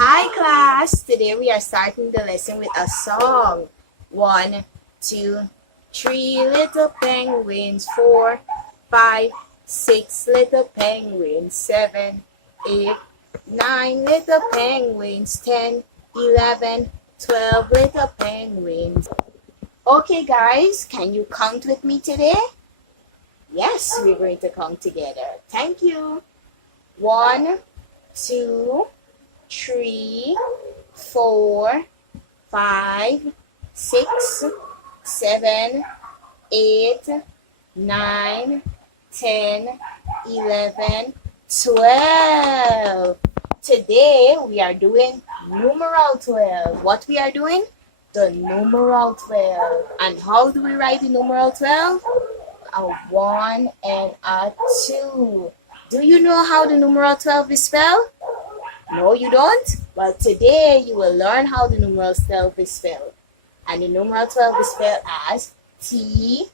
Hi class! Today we are starting the lesson with a song. 1, 2, 3 little penguins, 4, 5, 6 little penguins, 7, 8, 9 little penguins, 10, 11, 12 little penguins. Okay guys, can you count with me today? Yes, we're going to count together. Thank you. 1, 2, 3, 4, 5, 6, 7, 8, 9, 10, 11, 12. Today we are doing numeral 12. What we are doing? The numeral 12. And how do we write the numeral 12? A 1 and a 2. Do you know how the numeral 12 is spelled? No, you don't? Well, today you will learn how the numeral 12 is spelled. And the numeral 12 is spelled as T,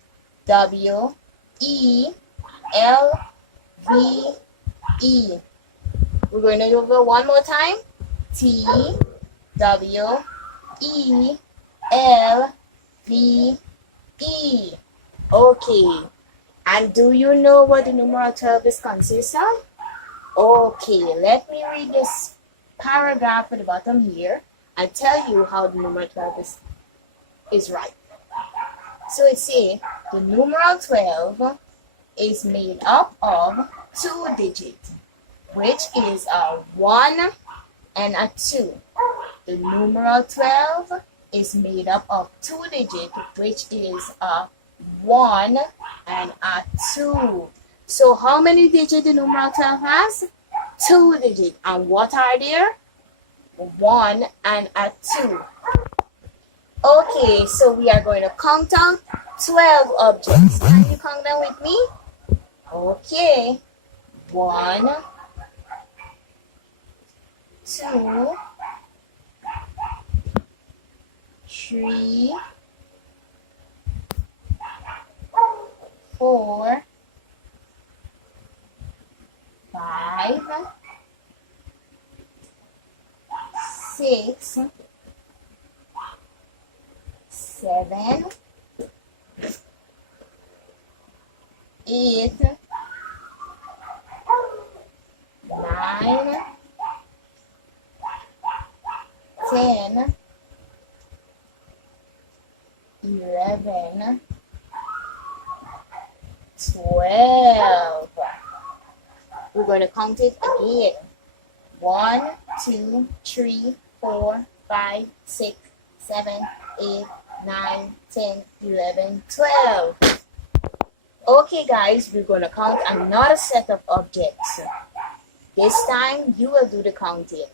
W, E, L, V, E. We're going to do it one more time. T, W, E, L, V, E. Okay. And do you know what the numeral 12 is consist of? Okay, let me read this paragraph at the bottom here and tell you how the numeral 12 is right. So it says the numeral 12 is made up of 2 digits, which is a 1 and a 2. The numeral 12 is made up of 2 digits, which is a 1 and a 2. So how many digits the numeral 12 has? 2 digits. And what are there? 1 and a 2. Okay, so we are going to count down 12 objects. Can you count them with me? Okay. 1, 2, 3, 4, 5, 6, 7, 8, 9, 10, 11, 12. We're going to count it again. 1, 2, 3, 4, 5, 6, 7, 8, 9, 10, 11, 12. Okay guys, we're going to count another set of objects. This time you will do the counting.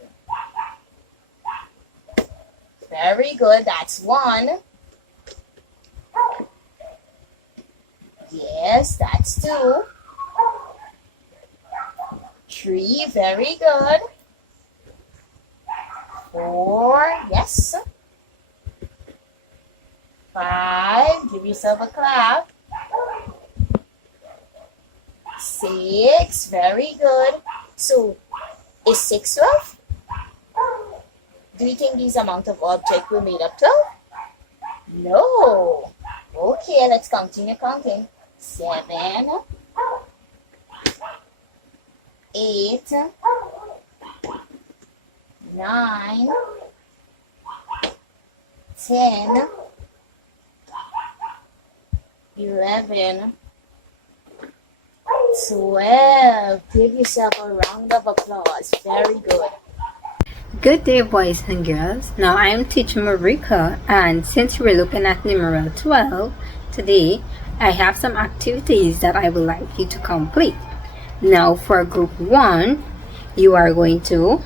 Very good, that's 1. Yes, that's 2. 3, very good. 4, yes. 5, give yourself a clap. 6, very good. So, is 6 12? Do you think these amount of objects were made up 12? No. Okay, let's continue counting. 7, 8, 9, 10, 11, 12. Give yourself a round of applause. Very good. Good day, boys and girls. Now I am teacher Marica, and since we're looking at numeral 12, today I have some activities that I would like you to complete. Now for group 1, you are going to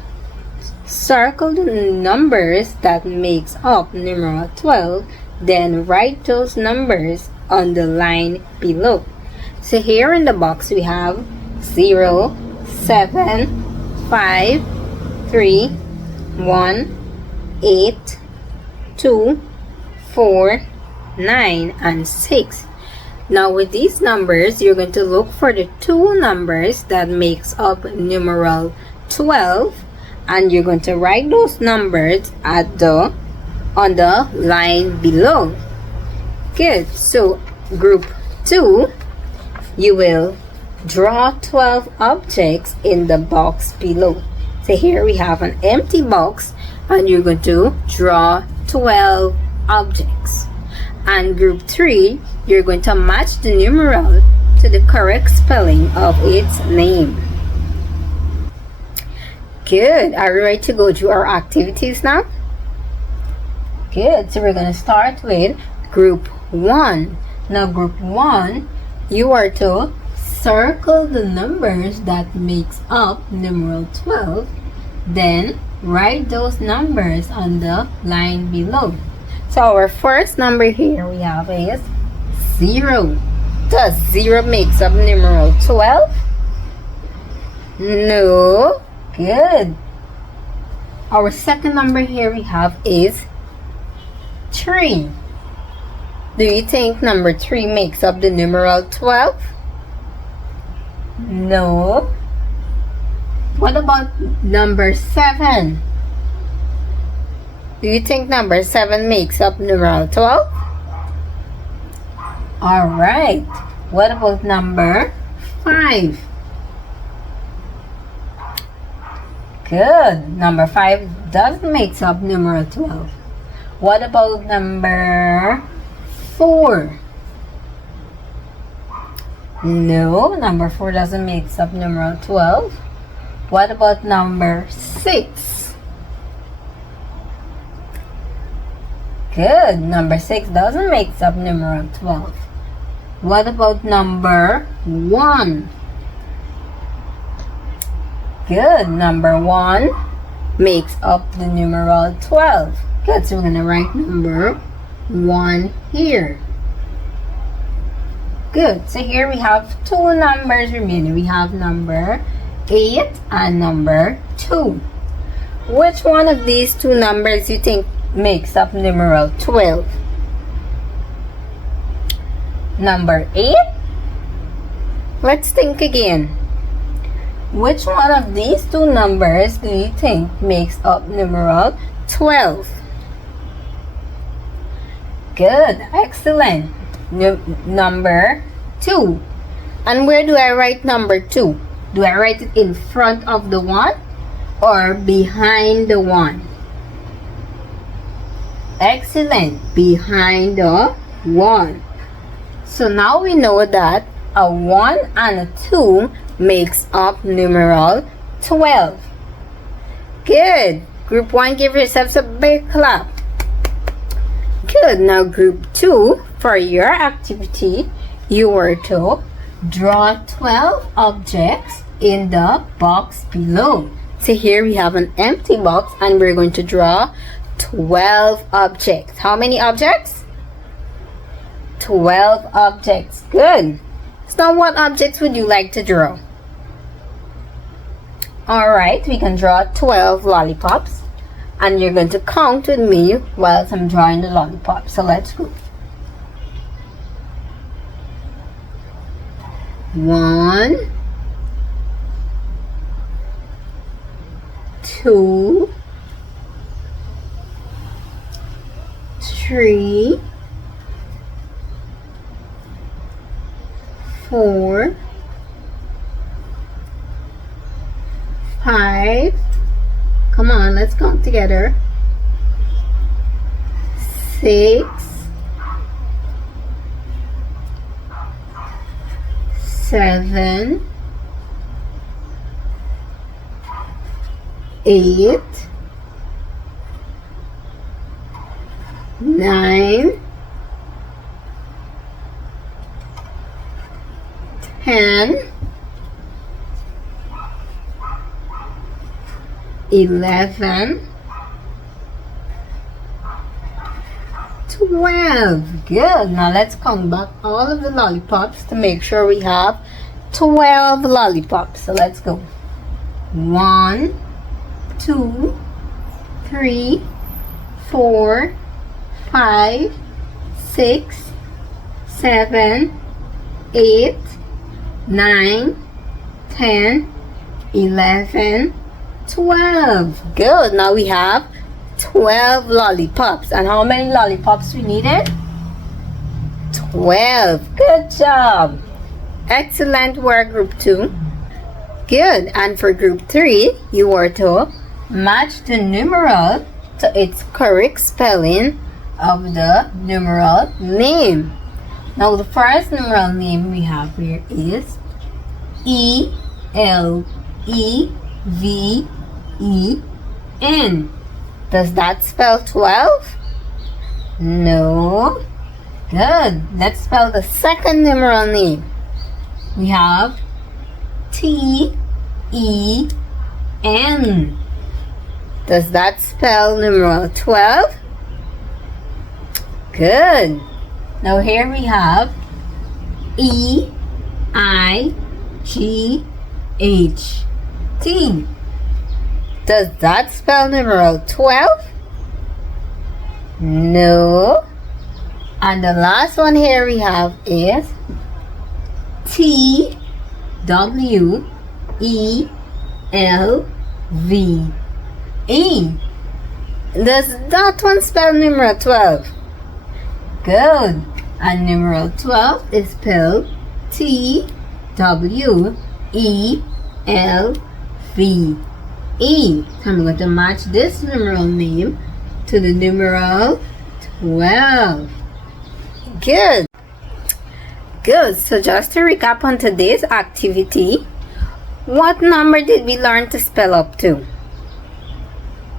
circle the numbers that makes up numeral 12, then write those numbers on the line below. So here in the box we have 0, 7, 5, 3, 1, 8, 2, 4, 9, and 6. Now with these numbers, you're going to look for the 2 numbers that makes up numeral 12 and you're going to write those numbers on the line below. Good. So group 2, you will draw 12 objects in the box below. So here we have an empty box, and you're going to draw 12 objects. And group 3, you're going to match the numeral to the correct spelling of its name. Good. Are you ready to go through our activities now? Good. So we're going to start with group 1. Now group 1, you are to circle the numbers that makes up numeral 12, then write those numbers on the line below. So our first number here we have is 0. Does 0 makes up numeral 12? No. Good. Our second number here we have is 3. Do you think number 3 makes up the numeral 12? No. What about number 7? Do you think number 7 makes up numeral 12? Alright. What about number 5? Good. Number 5 doesn't make up numeral 12. What about number 4? No, number 4 doesn't make up numeral 12. What about number 6? Good. Number 6 doesn't make up numeral 12. What about number 1? Good. Number 1 makes up the numeral 12. Good. So we're going to write number 1 here. Good. So here we have 2 numbers remaining. We have number 8 and number 2. Which one of these 2 numbers you think makes up numeral 12? Number 8? Let's think again. Which one of these 2 numbers do you think makes up numeral 12? Good. Excellent. Number 2. And where do I write number 2? Do I write it in front of the 1 or behind the 1? Excellent. Behind the 1. So now we know that a 1 and a 2 makes up numeral 12. Good. Group 1, give yourselves a big clap. Good. Now group 2, for your activity, you were to draw 12 objects in the box below. So here we have an empty box and we're going to draw 12 objects. How many objects? 12 objects. Good. So now what objects would you like to draw? Alright, we can draw 12 lollipops. And you're going to count with me whilst I'm drawing the lollipop. So let's go. 1, 2, 3, 4, 5. Come on, let's count together. 6, 7, 8, 9, 10, 11, 12. Good. Now let's count back all of the lollipops to make sure we have 12 lollipops. So let's go. 1, 2, 3, 4, 5, 6, 7, 8, 9, 10, 11, 12. Good. Now we have 12 lollipops. And how many lollipops we needed? 12. Good job. Excellent work, group 2. Good. And for group 3, you were to match the numeral to its correct spelling of the numeral name. Now the first numeral name we have here is E-L-E-V-E-N. Does that spell 12? No. Good. Let's spell the second numeral name. We have T-E-N. Does that spell numeral 12? Good. Now here we have E-I-G-H-T. Does that spell numeral 12? No. And the last one here we have is T-W-E-L-V-E. Does that one spell numeral 12? Good. And numeral 12 is spelled T-W-E-L-V-E. So I'm going to match this numeral name to the numeral 12. Good. Good. So just to recap on today's activity, what number did we learn to spell up to?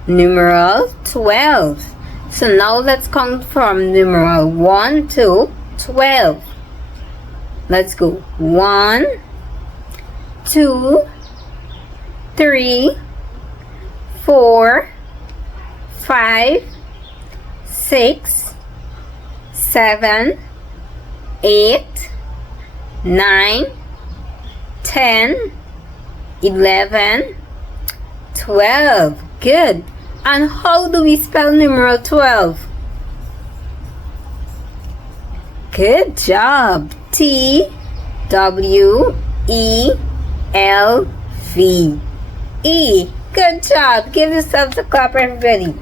Numeral 12. So now let's count from numeral 1 to 12. Let's go. 1, 2, 3, 4, 5, 6, 7, 8, 9, 10, 11, 12. Good. And how do we spell numeral 12? Good job. T-W-E-L-V-E. Good job. Give yourselves a clap, everybody.